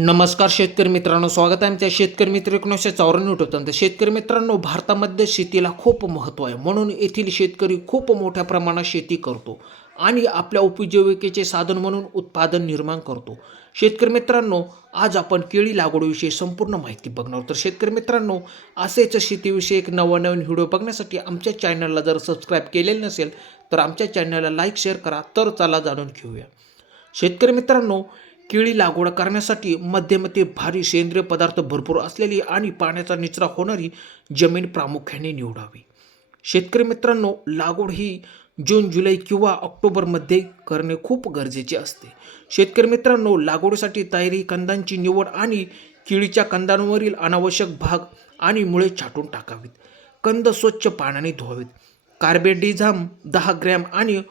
नमस्कार शेतकरी मित्रांनो, स्वागत आहे आमच्या शेतकरी मित्र 1954 यूट्यूब. शेतकरी मित्रांनो, भारतामध्ये शेतीला खूप महत्त्व आहे. म्हणून येथील शेतकरी खूप मोठ्या प्रमाणात शेती करतो आणि आपल्या उपजीविकेचे साधन म्हणून उत्पादन निर्माण करतो. शेतकरी मित्रांनो, आज आपण केळी लागवडीविषयी संपूर्ण माहिती बघणार. तर शेतकरी मित्रांनो, असेच शेतीविषयी एक नवनवीन व्हिडिओ बघण्यासाठी आमच्या चॅनलला जर सबस्क्राईब केलेलं नसेल तर आमच्या चॅनलला लाईक शेअर करा. तर चला जाणून घेऊया. शेतकरी मित्रांनो, केळी लागवड करण्यासाठी मध्यमते भारी सेंद्रिय पदार्थ भरपूर असलेली आणि पाण्याचा निचरा होणारी जमीन प्रामुख्याने निवडावी. शेतकरी मित्रांनो, लागवड ही जून, जुलै किंवा ऑक्टोबरमध्ये करणे खूप गरजेचे असते. शेतकरी मित्रांनो, लागवडीसाठी तयारी, कंदांची निवड आणि केळीच्या कंदांवरील अनावश्यक भाग आणि मुळे छाटून टाकावीत. कंद स्वच्छ पाण्याने धुवावीत. कार्बेंडिझम 10 ग्रॅम आणि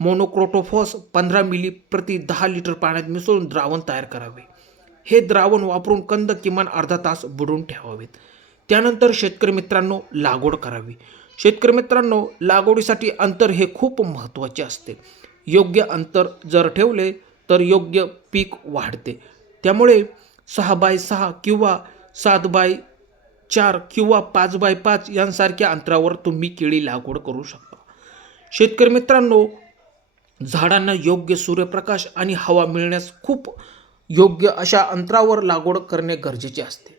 मोनोक्रोटोफॉस 15 मिली प्रति 10 लिटर पाण्यात मिसळून द्रावण तयार करावे. हे द्रावण वापरून कंद किमान अर्धा तास बुडवून ठेवावेत. त्यानंतर शेतकरी मित्रांनो, लागवड करावी. शेतकरी मित्रांनो, लागवडीसाठी अंतर हे खूप महत्त्वाचे असते. योग्य अंतर जर ठेवले तर योग्य पीक वाढते. त्यामुळे 6x6 किंवा 7x4 किंवा 5x5 यांसारख्या अंतरावर तुम्ही केळी लागवड करू शकता. शेतकरी मित्रांनो, झाडांना योग्य सूर्यप्रकाश आणि हवा मिळण्यास खूप योग्य अशा अंतरावर लागवड करणे गरजेचे असते.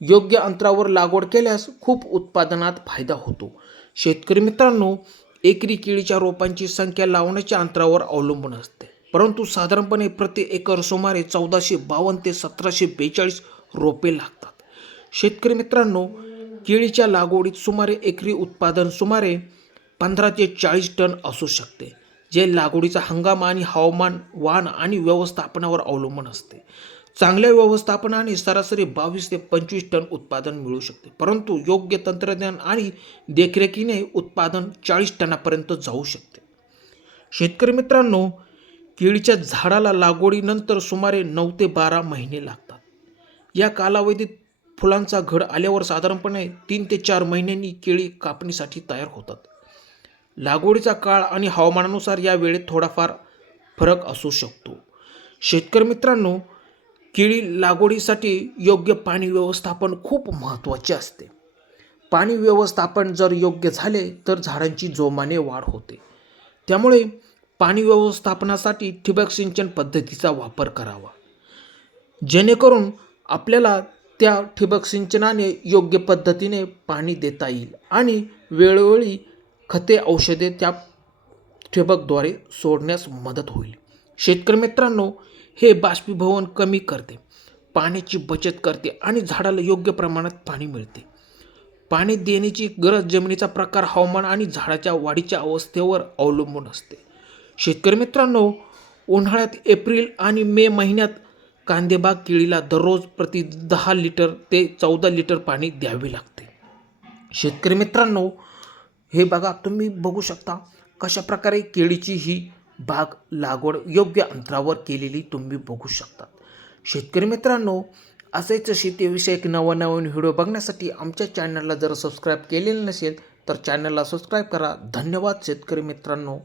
योग्य अंतरावर लागवड केल्यास खूप उत्पादनात फायदा होतो. शेतकरी मित्रांनो, एकरी केळीच्या रोपांची संख्या लावण्याच्या अंतरावर अवलंबून असते, परंतु साधारणपणे प्रति एकर सुमारे 1452 ते 1742 रोपे लागतात. शेतकरी मित्रांनो, केळीच्या लागवडीत सुमारे एकरी उत्पादन सुमारे 15 ते 40 टन असू शकते, जे लागवडीचा हंगाम आणि हवामान, वाण आणि व्यवस्थापनावर अवलंबून असते. चांगल्या व्यवस्थापनाने सरासरी 22 ते 25 टन उत्पादन मिळू शकते, परंतु योग्य तंत्रज्ञान आणि देखरेखीने उत्पादन 40 टनापर्यंत जाऊ शकते. शेतकरी मित्रांनो, केळीच्या झाडाला लागवडीनंतर सुमारे 9 ते 12 महिने लागतात. या कालावधीत फुलांचा घड आल्यावर साधारणपणे 3 ते 4 महिन्यांनी केळी कापणीसाठी तयार होतात. लागवडीचा काळ आणि हवामानानुसार या वेळेत थोडाफार फरक असू शकतो. शेतकरी मित्रांनो, केळी लागवडीसाठी योग्य पाणी व्यवस्थापन खूप महत्त्वाचे असते. पाणी व्यवस्थापन जर योग्य झाले तर झाडांची जोमाने वाढ होते. त्यामुळे पाणी व्यवस्थापनासाठी ठिबक सिंचन पद्धतीचा वापर करावा, जेणेकरून आपल्याला त्या ठिबक सिंचनाने योग्य पद्धतीने पाणी देता येईल आणि वेळोवेळी खते, औषधे त्या ठिबकद्वारे सोडण्यास मदत होईल. शेतकरी मित्रांनो, हे बाष्पीभवन कमी करते, पाण्याची बचत करते आणि झाडाला योग्य प्रमाणात पाणी मिळते. पाणी देण्याची गरज जमिनीचा प्रकार, हवामान आणि झाडाच्या वाढीच्या अवस्थेवर अवलंबून असते. शेतकरी मित्रांनो, उन्हाळ्यात एप्रिल आणि मे महिन्यात कांदेबाग केळीला दररोज प्रति 10 लिटर ते 14 लिटर पाणी द्यावे लागते. शेतकरी मित्रांनो, हे बघा, तुम्ही बघू शकता कशा प्रकारे केळीची ही बाग लागवड योग्य अंतरावर केलेली तुम्ही बघू शकता. शेतकरी मित्रांनो, असेच शेतीविषयक नवनवीन व्हिडिओ बघण्यासाठी आमच्या चॅनलला जर सबस्क्राईब केलेलं नसेल तर चॅनलला सबस्क्राईब करा. धन्यवाद शेतकरी मित्रांनो.